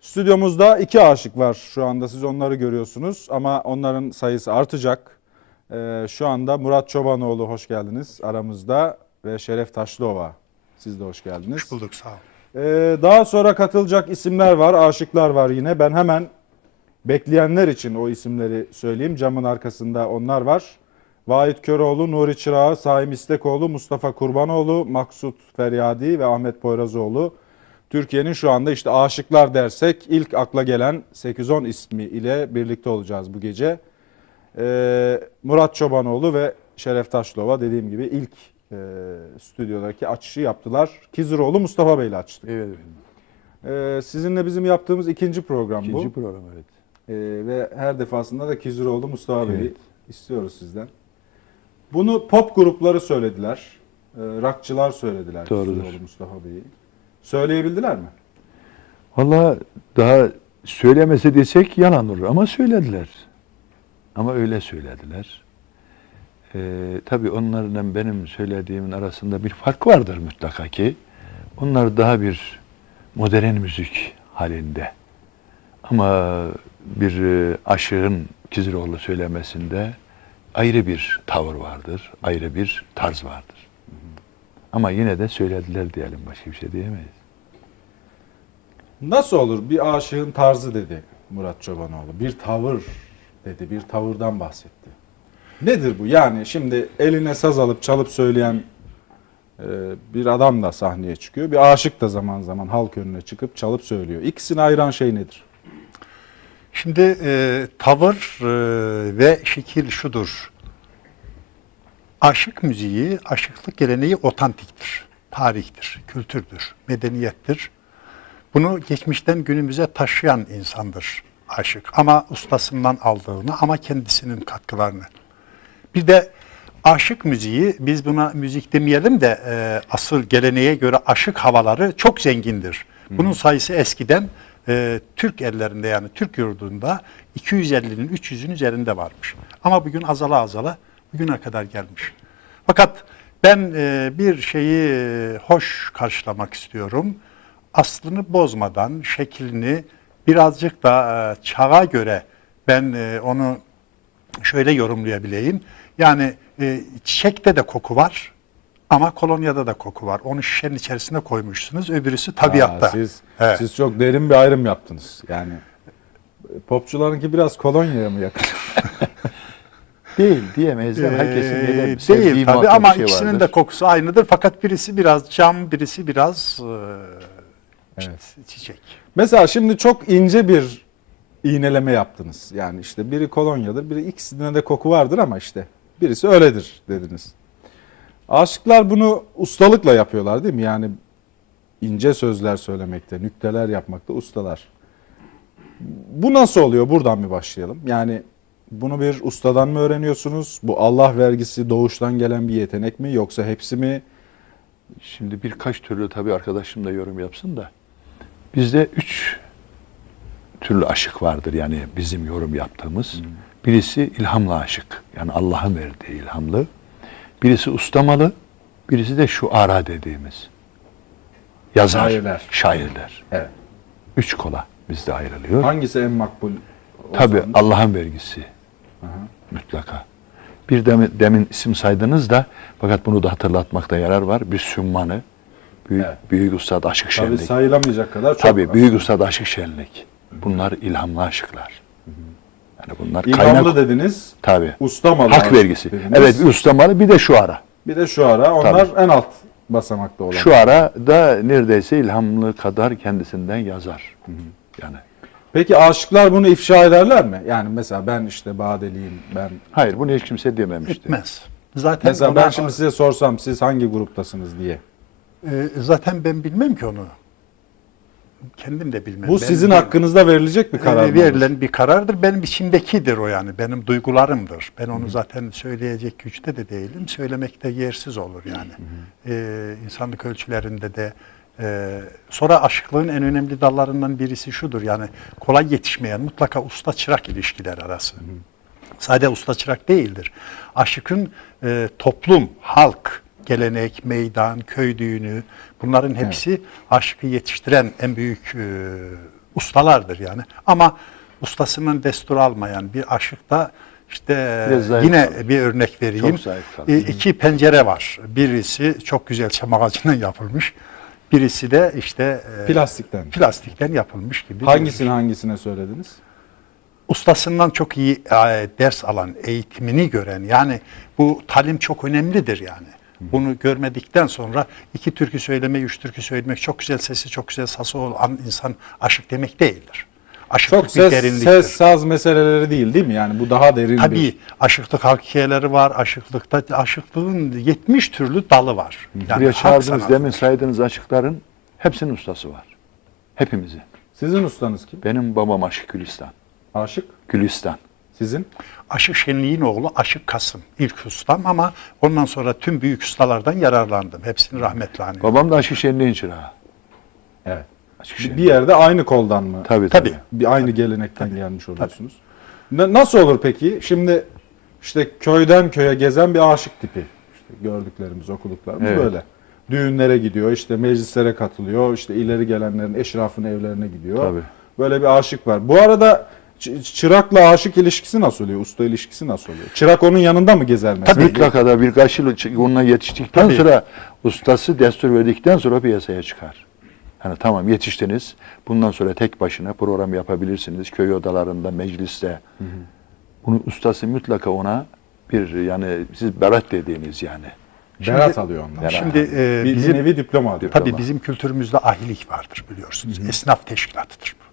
Stüdyomuzda iki aşık var şu anda siz onları görüyorsunuz ama onların sayısı artacak. Ee, şu anda Murat Çobanoğlu hoş geldiniz aramızda ve Şeref Taşlıova siz de hoş geldiniz. Hoş bulduk sağ ol. Ee, daha sonra katılacak isimler var, aşıklar var yine. Ben hemen bekleyenler için o isimleri söyleyeyim. Camın arkasında onlar var. Vahit Köroğlu, Nuri Çırağı, Saim İstekoğlu, Mustafa Kurbanoğlu, Maksut Feryadi ve Ahmet Poyrazoğlu. Türkiye'nin şu anda işte aşıklar dersek ilk akla gelen 8-10 ismi ile birlikte olacağız bu gece. Ee, Murat Çobanoğlu ve Şeref Taşlova dediğim gibi ilk e, stüdyodaki açışı yaptılar. Kiziroğlu Mustafa Bey ile açtı. Evet efendim. Ee, sizinle bizim yaptığımız ikinci program İkinci bu. program evet. Ee, ve her defasında da Kiziroğlu Mustafa Bey'i Evet. istiyoruz sizden. Bunu pop grupları söylediler. Ee, rockçılar söylediler Doğrudur. Kiziroğlu Mustafa Bey'i. Söyleyebildiler mi? Valla daha söylemese desek yalan olur ama söylediler. Ama öyle söylediler. Ee, tabii onlarla benim söylediğimin arasında bir fark vardır mutlaka ki. Onlar daha bir modern müzik halinde. Ama bir e, aşığın Kiziroğlu söylemesinde ayrı bir tavır vardır, ayrı bir tarz vardır. Ama yine de söylediler diyelim, başka bir şey diyemeyiz. Nasıl olur bir aşığın tarzı dedi Murat Çobanoğlu. Bir tavır dedi, bir tavırdan bahsetti. Nedir bu? Yani şimdi eline saz alıp çalıp söyleyen e, bir adam da sahneye çıkıyor. Bir aşık da zaman zaman halk önüne çıkıp çalıp söylüyor. İkisini ayıran şey nedir? Şimdi e, tavır e, ve şekil şudur. Aşık müziği, aşıklık geleneği otantiktir, tarihtir, kültürdür, medeniyettir. Bunu geçmişten günümüze taşıyan insandır aşık. Ama ustasından aldığını ama kendisinin katkılarını. Bir de aşık müziği, biz buna müzik demeyelim de e, asıl geleneğe göre aşık havaları çok zengindir. Bunun sayısı eskiden e, Türk ellerinde yani Türk yurdunda 250'nin 300'ün üzerinde varmış. Ama bugün azala azala bugüne kadar gelmiş. Fakat ben e, bir şeyi e, hoş karşılamak istiyorum. Aslını bozmadan, şeklini birazcık da e, çağa göre ben e, onu şöyle yorumlayabileyim. Yani e, çiçekte de koku var ama kolonyada da koku var. Onu şişenin içerisine koymuşsunuz. Öbürüsü tabiatta. Aa, siz, Evet. siz çok derin bir ayrım yaptınız. Yani popçularınki biraz kolonyaya mı yakın? Değil diyemeyiz. mi? Herkesin Ee, böyle değil tabii ama bir şey ikisinin vardır. de kokusu aynıdır. Fakat birisi biraz cam, birisi biraz e, Evet. çiçek. Mesela şimdi çok ince bir iğneleme yaptınız. Yani işte biri kolonyadır, biri ikisinde de koku vardır ama işte birisi öyledir dediniz. Aşıklar bunu ustalıkla yapıyorlar değil mi? Yani ince sözler söylemekte, nükteler yapmakta ustalar. Bu nasıl oluyor? Buradan mı başlayalım? Yani bunu bir ustadan mı öğreniyorsunuz? Bu Allah vergisi doğuştan gelen bir yetenek mi yoksa hepsi mi? Şimdi birkaç türlü tabii arkadaşım da yorum yapsın da. Bizde üç türlü aşık vardır yani bizim yorum yaptığımız. Birisi ilhamlı aşık. Yani Allah'ın verdiği ilhamlı. Birisi ustamalı. Birisi de şu ara dediğimiz. Yazar. Şairler. Şairler. Evet. Üç kola bizde ayrılıyor. Hangisi en makbul? Tabii? Allah'ın vergisi. Mutlaka. Bir demin, demin isim saydınız da fakat bunu da hatırlatmakta yarar var. Bir sümmanı, büyük, Evet. büyük ustad Aşık Tabii Şenlik. sayılamayacak kadar çok. Tabii büyük ustad Aşık Şenlik. Bunlar ilhamlı aşıklar. Yani bunlar İlhamlı kaynak dediniz. tabii. Ustamalı. Hak vergisi. dediniz. Evet bir ustamalı bir de şu ara. Bir de şu ara. Onlar en alt basamakta olan. Şu ara da neredeyse ilhamlı kadar kendisinden yazar. Yani Peki aşıklar bunu ifşa ederler mi? Yani mesela ben işte Badeliyim. Ben hayır bunu hiç kimse dememişti. Etmez. Zaten mesela ona- ben şimdi size sorsam siz hangi gruptasınız diye. e, zaten ben bilmem ki onu. Kendim de bilmem. Bu Ben sizin bir- hakkınızda verilecek bir karar e, mı verilen bir karardır. Benim içimdekidir o yani. Benim duygularımdır. Ben onu zaten söyleyecek güçte de değilim. Söylemek de yersiz olur yani. Ee, insanlık ölçülerinde de e, sonra aşıklığın en önemli dallarından birisi şudur yani kolay yetişmeyen mutlaka usta çırak ilişkiler arası. Sade usta çırak değildir. Aşıkın e, toplum, halk, gelenek, meydan, köy düğünü bunların hepsi aşkı yetiştiren en büyük e, ustalardır yani. Ama ustasının destur almayan bir aşıkta işte yine kalır. bir örnek vereyim. E, iki pencere var. Birisi çok güzel çam ağacından yapılmış. Birisi de işte e, Plastikten. plastikten yapılmış gibi. Hangisini hangisine söylediniz? ustasından çok iyi e, ders alan, eğitimini gören yani bu talim çok önemlidir yani. Bunu görmedikten sonra iki türkü söylemek, üç türkü söylemek, çok güzel sesi, çok güzel sası olan insan aşık demek değildir. Aşıklık Çok bir ses, derinliktir. ses, saz meseleleri değil değil mi? Yani bu daha derin bir... Tabii aşıklık halk hikayeleri var. Aşıklıkta aşıklığın 70 türlü dalı var. Yani Buraya sanatı. demin saydığınız açıkların hepsinin ustası var. Hepimizi. Sizin ustanız kim? Benim babam Aşık Gülistan. Aşık. Gülistan. Sizin? Aşık Şenliğin oğlu Aşık Kasım ilk ustam ama ondan sonra tüm büyük ustalardan yararlandım. Hepsini rahmetle anıyorum. Babam da Aşık Şenliğin çırağı. Evet. Bir- Şenliğin. Bir yerde aynı koldan mı? Tabii Tabii. tabii. Bir aynı gelenekten gelmiş oluyorsunuz. Na- nasıl olur peki? Şimdi işte köyden köye gezen bir aşık tipi. İşte gördüklerimiz, okuduklarımız Evet. böyle. Düğünlere gidiyor, işte meclislere katılıyor, işte ileri gelenlerin eşrafın evlerine gidiyor. Tabii. Böyle bir aşık var. Bu arada çırakla aşık ilişkisi nasıl oluyor? Usta ilişkisi nasıl oluyor? Çırak onun yanında mı gezer mesela? Tabii. Mutlaka da birkaç yıl onunla yetiştikten Tabii. sonra ustası destur verdikten sonra piyasaya çıkar. Hani tamam yetiştiniz. Bundan sonra tek başına program yapabilirsiniz. Köy odalarında, mecliste. Bunu ustası mutlaka ona bir yani siz berat dediğiniz yani. Berat alıyor ondan. Berat. Şimdi e, bir, bizim bir nevi diploma alıyor. Tabii bizim kültürümüzde ahilik vardır biliyorsunuz. Esnaf teşkilatıdır bu.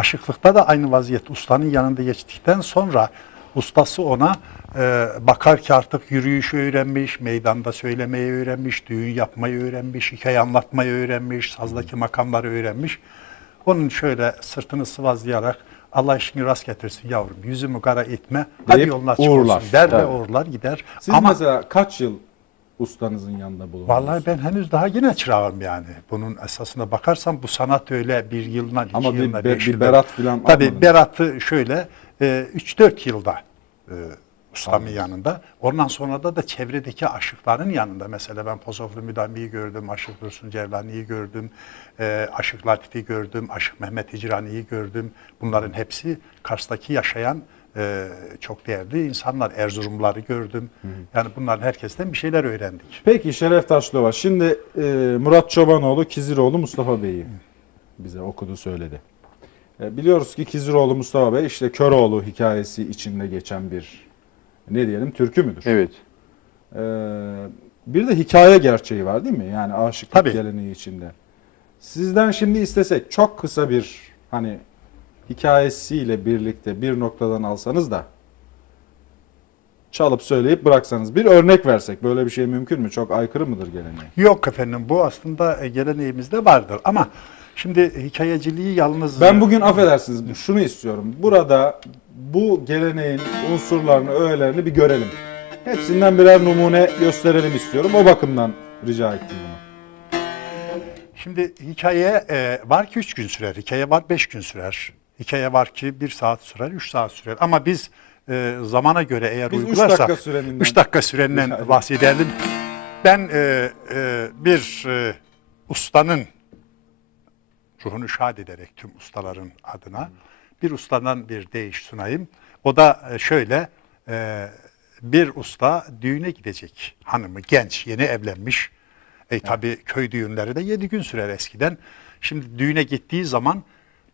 Aşıklıkta da aynı vaziyet. Ustanın yanında geçtikten sonra ustası ona e, bakar ki artık yürüyüşü öğrenmiş, meydanda söylemeyi öğrenmiş, düğün yapmayı öğrenmiş, hikaye anlatmayı öğrenmiş, sazdaki makamları öğrenmiş. Onun şöyle sırtını sıvazlayarak Allah işini rast getirsin yavrum, yüzümü kara etme, hadi Deyip yoluna çık uğurlar. der ve uğurlar gider. Siz Ama mesela kaç yıl ustanızın yanında bulundunuz? Vallahi ben henüz daha yine çırağım yani. Bunun esasına bakarsam bu sanat öyle bir yılına, iki Ama bir, yılına, be- beş bir yılına. berat falan Tabii beratı şöyle 3-4 yılda e, ustamın yanında. Ondan sonra da da çevredeki aşıkların yanında. Mesela ben Pozoflu Müdami'yi gördüm, Aşık Dursun Cevlani'yi gördüm, e, Aşık Latif'i gördüm, Aşık Mehmet Hicrani'yi gördüm. Bunların hepsi Kars'taki yaşayan e, çok değerli insanlar. Erzurumları gördüm. Yani bunların herkesten bir şeyler öğrendik. Peki Şeref Taşlova. Şimdi e, Murat Çobanoğlu Kiziroğlu Mustafa Bey'i bize okudu söyledi. E, biliyoruz ki Kiziroğlu Mustafa Bey işte Köroğlu hikayesi içinde geçen bir ne diyelim türkü müdür? Evet. E, bir de hikaye gerçeği var değil mi? Yani aşıklık Tabii. geleneği içinde. Sizden şimdi istesek çok kısa bir hani hikayesiyle birlikte bir noktadan alsanız da çalıp söyleyip bıraksanız bir örnek versek böyle bir şey mümkün mü? Çok aykırı mıdır geleneğe? Yok efendim bu aslında e, geleneğimizde vardır ama şimdi hikayeciliği yalnız... Ben bugün affedersiniz şunu istiyorum. Burada bu geleneğin unsurlarını, öğelerini bir görelim. Hepsinden birer numune gösterelim istiyorum. O bakımdan rica ettim bunu. Şimdi hikaye e, var ki üç gün sürer, hikaye var beş gün sürer. Hikaye var ki bir saat sürer, üç saat sürer. Ama biz e, zamana göre eğer Biz üç uygularsak... dakika süreninden- üç dakika süreninden bahsedelim. Ben e, e, bir e, ustanın ruhunu şad ederek tüm ustaların adına bir ustadan bir deyiş sunayım. O da e, şöyle e, bir usta düğüne gidecek hanımı genç yeni evlenmiş. E tabi köy düğünleri de yedi gün sürer eskiden. Şimdi düğüne gittiği zaman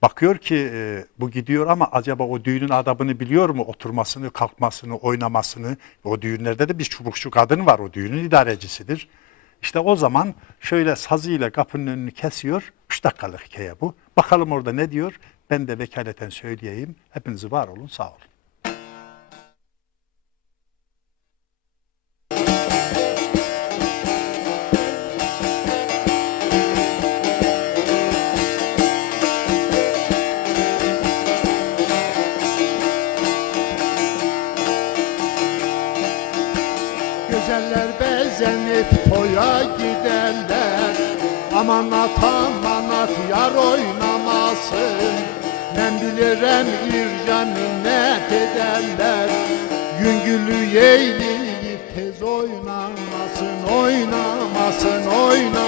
bakıyor ki e, bu gidiyor ama acaba o düğünün adabını biliyor mu? Oturmasını, kalkmasını, oynamasını. O düğünlerde de bir çubukçu kadın var o düğünün idarecisidir. İşte o zaman şöyle sazıyla kapının önünü kesiyor. Üç dakikalık hikaye bu. Bakalım orada ne diyor? Ben de vekaleten söyleyeyim. Hepinizi var olun, sağ olun. Güzeller bezenip toya giderler. Aman at aman at yar oynamasın Ben bilirim irca minnet ederler. Yüngülü yeğleyip tez Oynamasın oynamasın oynamasın